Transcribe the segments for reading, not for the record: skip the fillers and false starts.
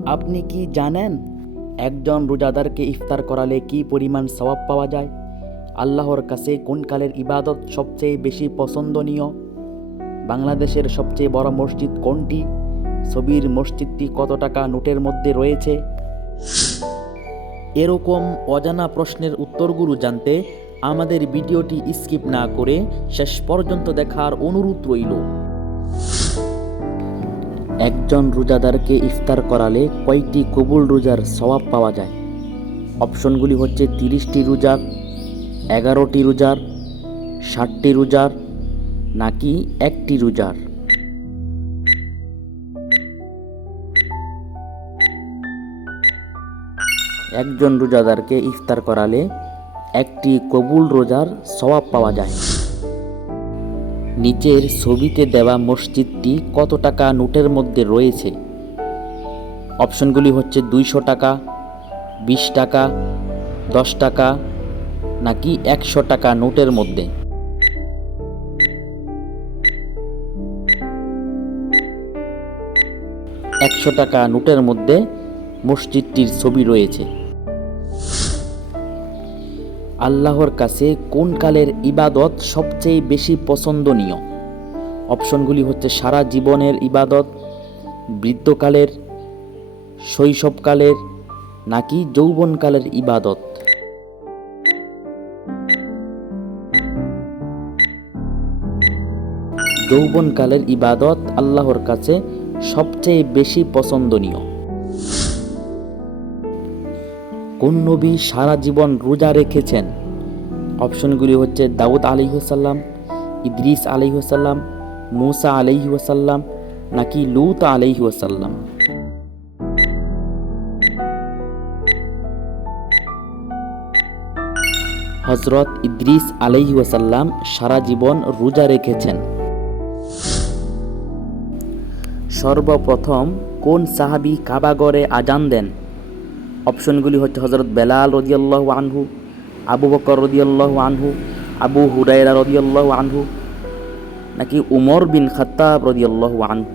আপনি কি জানেন একজন রোজাদারকে ইফতার করালে কি পরিমাণ সওয়াব পাওয়া যায়? আল্লাহর কাছে কোন কালের ইবাদত সবচেয়ে বেশি পছন্দনীয়? বাংলাদেশের সবচেয়ে বড় মসজিদ কোনটি? ছবির মসজিদটি কত টাকা নোটের মধ্যে রয়েছে? এরকম অজানা প্রশ্নের উত্তরগুলো জানতে আমাদের ভিডিওটি স্কিপ না করে শেষ পর্যন্ত দেখার অনুরোধ রইল। একজন রোজাদারকে ইফতার করালে কয়টি কবুল রোজার সওয়াব পাওয়া যায়? অপশনগুলি হচ্ছে 30টি রোজার, 11টি রোজার, 60টি রোজার, নাকি একটি রোজার। একজন রোজাদারকে ইফতার করালে একটি কবুল রোজার সওয়াব পাওয়া যায়। নিচের ছবিতে দেওয়া মসজিদটি কত টাকা নোটের মধ্যে রয়েছে? অপশনগুলি হচ্ছে 200 টাকা, 20 টাকা, 10 টাকা, নাকি 100 টাকা নোটের মধ্যে। একশো টাকা নোটের মধ্যে মসজিদটির ছবি রয়েছে। আল্লাহর কাছে কোন কালের ইবাদত সবচেয়ে বেশি পছন্দনীয়? অপশনগুলি হচ্ছে সারা জীবনের ইবাদত, বৃদ্ধকালের, শৈশবকালের, নাকি যৌবনকালের ইবাদত। যৌবনকালের ইবাদত আল্লাহর কাছে সবচেয়ে বেশি পছন্দনীয়। কোন নবী সারা জীবন রোজা রেখেছেন? অপশনগুলি হচ্ছে দাউদ আলাইহিসসালাম, ইদ্রিস আলাইহিসসালাম, মুসা আলাইহিসসালাম, নাকি লূত আলাইহিসসালাম। হযরত ইদ্রিস আলাইহিসসালাম সারা জীবন রোজা রেখেছেন। সর্বপ্রথম কোন সাহাবী কাবাগরে আজান দেন? অপশনগুলি হচ্ছে হযরত বেলাল রাদিয়াল্লাহু আনহু, আবু বকর রাদিয়াল্লাহু আনহু, আবু হুরায়রা রাদিয়াল্লাহু আনহু, নাকি উমর বিন খাত্তাব রাদিয়াল্লাহু আনহু।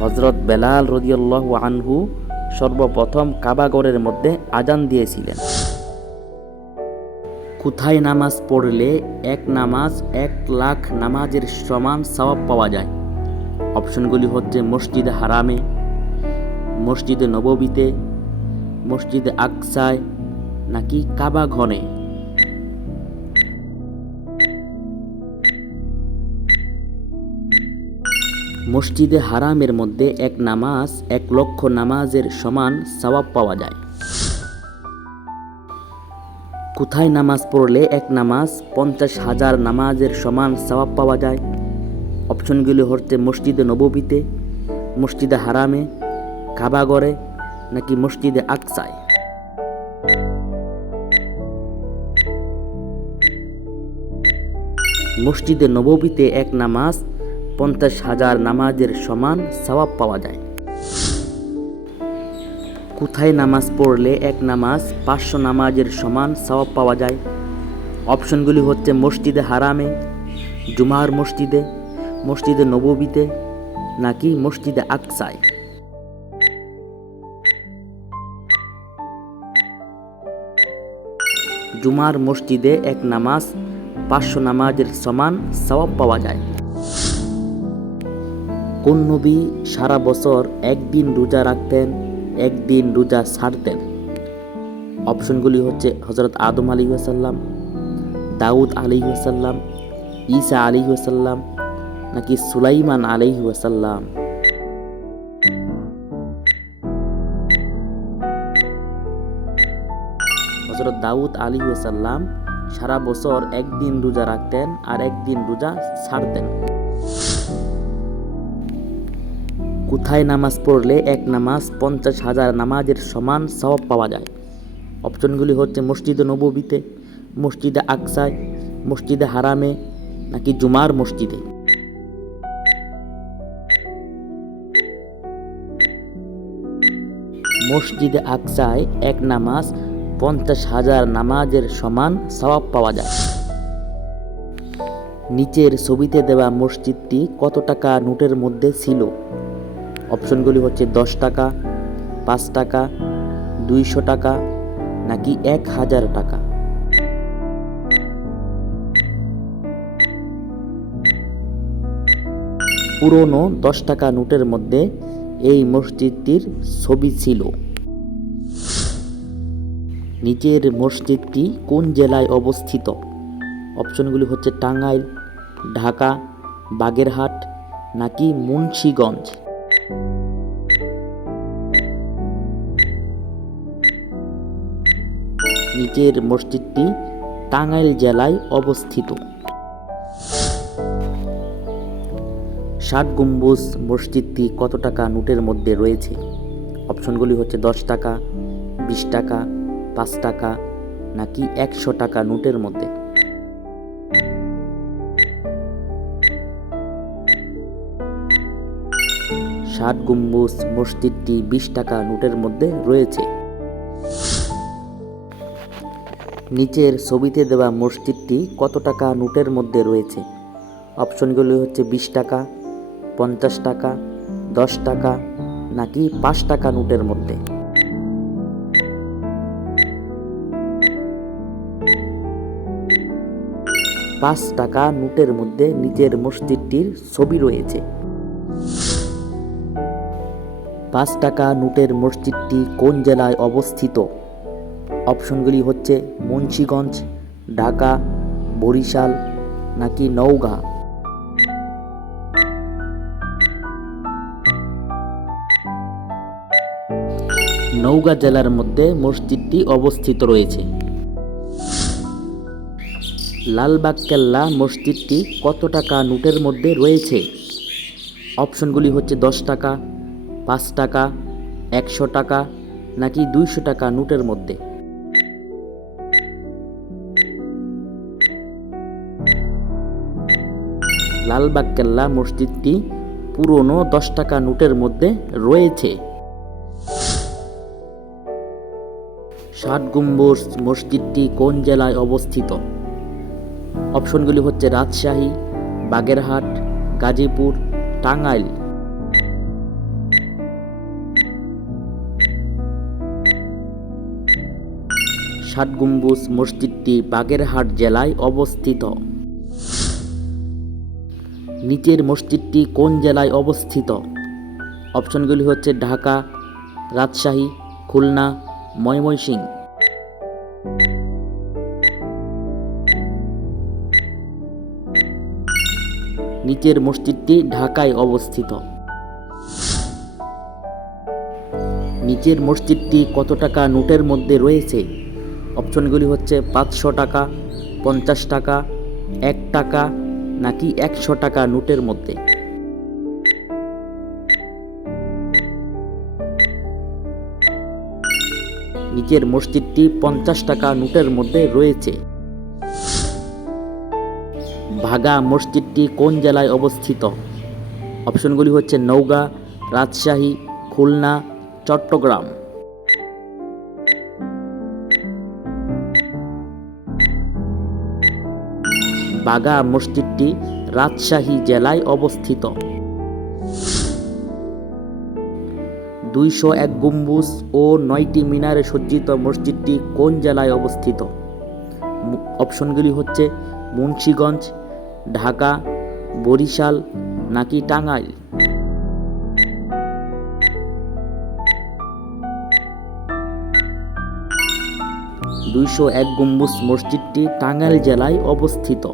হযরত বেলাল রাদিয়াল্লাহু আনহু সর্বপ্রথম কাবাগরের মধ্যে আজান দিয়েছিলেন। কোথায় নামাজ পড়লে এক নামাজ 1,00,000 নামাজের সমান সওয়াব পাওয়া যায়? অপশনগুলি হচ্ছে মসজিদে হারামে, মসজিদে নববীতে, মসজিদে আকসায়, নাকি কাবা ঘরে। মসজিদে হারামের মধ্যে এক নামাজ 1,00,000 নামাজের সমান সওয়াব পাওয়া যায়। কোথায় নামাজ পড়লে এক নামাজ 50,000 নামাজের সমান সওয়াব পাওয়া যায়? অপশনগুলি হচ্ছে মসজিদে নববীতে, মসজিদে হারামে, কাবাগরে, নাকি মসজিদে আকসায়। মসজিদে নববীতে এক নামাজ 50,000 নামাজের সমান সওয়াব পাওয়া যায়। কোথায় নামাজ পড়লে এক নামাজ 500 নামাজের সমান সওয়াব পাওয়া যায়? অপশনগুলি হচ্ছে মসজিদে হারামে, জুমার মসজিদে, মসজিদে নববীতে, নাকি মসজিদে আকসায়। জুমার মসজিদে এক নামাজ 500 নামাজের সমান সওয়াব পাওয়া যায়। কোন নবী সারা বছর একদিন রোজা রাখতেন, একদিন রোজা ছাড়তেন? অপশনগুলি হচ্ছে হযরত আদম আলাইহিসসালাম, দাউদ আলাইহিসসালাম, ঈসা আলাইহিসসালাম, নাকি সুলাইমান আলাইহিসসালাম। হযরত দাউদ আলাইহিসসালাম সারা বছর একদিন রোজা রাখতেন আর একদিন রোজা ছাড়তেন। কোথায় নামাজ পড়লে এক নামাজ 50,000 নামাজের সমান সওয়াব পাওয়া যায়? অপশনগুলি হচ্ছে মসজিদে নববীতে, মসজিদে আকসায়, মসজিদে হারামে, নাকি জুমার মসজিদে। মসজিদে আকসায় এক নামাজ 50,000 নামাজের সমান সওয়াব পাওয়া যায়। নিচের ছবিতে দেওয়া মসজিদটি কত টাকা নোটের মধ্যে ছিল? অপশনগুলি হচ্ছে 10 টাকা, 5 টাকা, 200 টাকা নাকি 1000 টাকা। পুরনো 10 টাকা নোটের মধ্যে এই মসজিদটির ছবি ছিল। নিচের মসজিদটি কোন জেলায় অবস্থিত? অপশনগুলি হচ্ছে টাঙ্গাইল, ঢাকা, বাগেরহাট নাকি মুন্সিগঞ্জ। নিচের মসজিদটি টাঙ্গাইল জেলায় অবস্থিত। 60 গম্বুজ মসজিদটি কত টাকা নোটের মধ্যে রয়েছে? অপশনগুলি হচ্ছে 10 টাকা, 20 টাকা, 5 টাকা নাকি 100 টাকা নোটের মধ্যে। ষাট গম্বুজ মসজিদটি 20 টাকা নোটের মধ্যে রয়েছে। নিচের ছবিতে দেওয়া মসজিদটি কত টাকা নোটের মধ্যে রয়েছে? অপশনগুলি হচ্ছে 20 টাকা, 50 টাকা, 10 টাকা নাকি 5 টাকা নোটের মধ্যে। 5 টাকা নোটের মধ্যে নিচের মসজিদটির ছবি রয়েছে। 5 টাকা নোটের মসজিদটি কোন জেলায় অবস্থিত? অপশনগুলি হচ্ছে মুন্সিগঞ্জ, ঢাকা, বরিশাল নাকি নওগাঁ। নওগাঁ জেলার মধ্যে মসজিদটি অবস্থিত রয়েছে। লালবাগ কেল্লা মসজিদটি কত টাকা নোটের মধ্যে রয়েছে? অপশনগুলি হচ্ছে 10 টাকা, 5 টাকা, 100 টাকা নাকি 200 টাকা নোটের মধ্যে। লালবাগ কেল্লা মসজিদটি পুরনো 10 টাকা নোটের মধ্যে রয়েছে। 60 গম্বুজ মসজিদটি কোন জেলায় অবস্থিত? অপশনগুলি হচ্ছে রাজশাহী, বাগেরহাট, গাজীপুর, টাঙ্গাইল। 60 গম্বুজ মসজিদটি বাগেরহাট জেলায় অবস্থিত। নিচের মসজিদটি কোন জেলায় অবস্থিত? অপশনগুলি হচ্ছে ঢাকা, রাজশাহী, খুলনা, ময়মনসিংহ। নিচের মসজিদটি ঢাকায় অবস্থিত। নিচের মসজিদটি কত টাকা নোটের মধ্যে রয়েছে? অপশনগুলি হচ্ছে 500 টাকা, 50 টাকা, 1 টাকা নাকি 100 টাকা নোটের মধ্যে। নিচের মসজিদটি 50 টাকা নোটের মধ্যে রয়েছে। ভাগা মসজিদটি কোন জেলায় অবস্থিত? অপশনগুলি হচ্ছে নওগাঁ, রাজশাহী, খুলনা, চট্টগ্রাম। বাগা মসজিদটি রাজশাহী জেলায় অবস্থিত। 201 গম্বুজ ও 9টি মিনারে সজ্জিত মসজিদটি কোন জেলায় অবস্থিত? অপশনগুলি হচ্ছে মুন্সিগঞ্জ, ঢাকা, বরিশাল নাকি টাঙ্গাইল। 201 গম্বুজ মসজিদটি টাঙ্গাইল জেলায় অবস্থিত।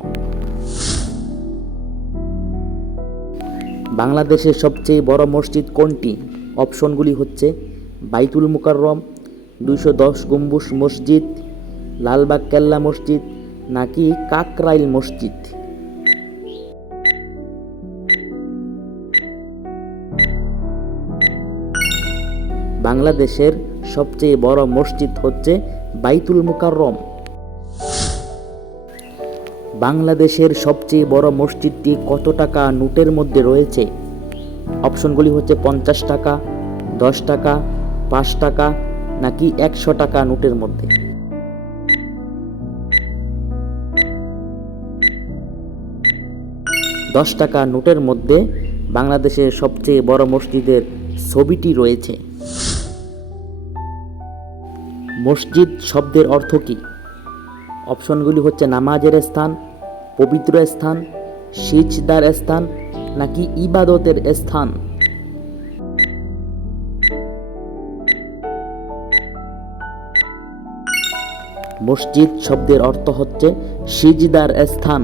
বাংলাদেশের সবচেয়ে বড় মসজিদ কোনটি? অপশনগুলি হচ্ছে বাইতুল মুকাররম, 210 গম্বুজ মসজিদ, লালবাগ কেল্লা মসজিদ নাকি কাকরাইল মসজিদ। বাংলাদেশের সবচেয়ে বড় মসজিদ হচ্ছে বাইতুল মুকাররম। বাংলাদেশের সবচেয়ে বড় মসজিদটি কত টাকা নোটের মধ্যে রয়েছে? অপশনগুলি হচ্ছে 50 টাকা, 10 টাকা, 5 টাকা নাকি 100 টাকা নোটের মধ্যে। 10 টাকা নোটের মধ্যে বাংলাদেশের সবচেয়ে বড় মসজিদের ছবিটি রয়েছে। মসজিদ শব্দের অর্থ কী? অপশনগুলি হচ্ছে নামাজের স্থান, পবিত্র স্থান, সিজদার স্থান নাকি ইবাদতের স্থান। মসজিদ শব্দের অর্থ হচ্ছে সিজদার স্থান।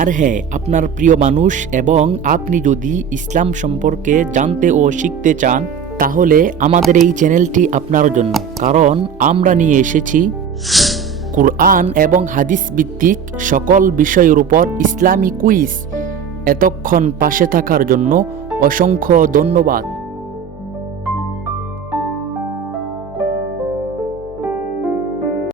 আর হ্যাঁ, আপনার প্রিয় মানুষ এবং আপনি যদি ইসলাম সম্পর্কে জানতে ও শিখতে চান তাহলে আমাদের এই চ্যানেলটি আপনার জন্য, কারণ আমরা নিয়ে এসেছি কুরআন এবং হাদিস ভিত্তিক সকল বিষয়ের উপর ইসলামী কুইজ। এতক্ষণ পাশে থাকার জন্য অসংখ্য ধন্যবাদ।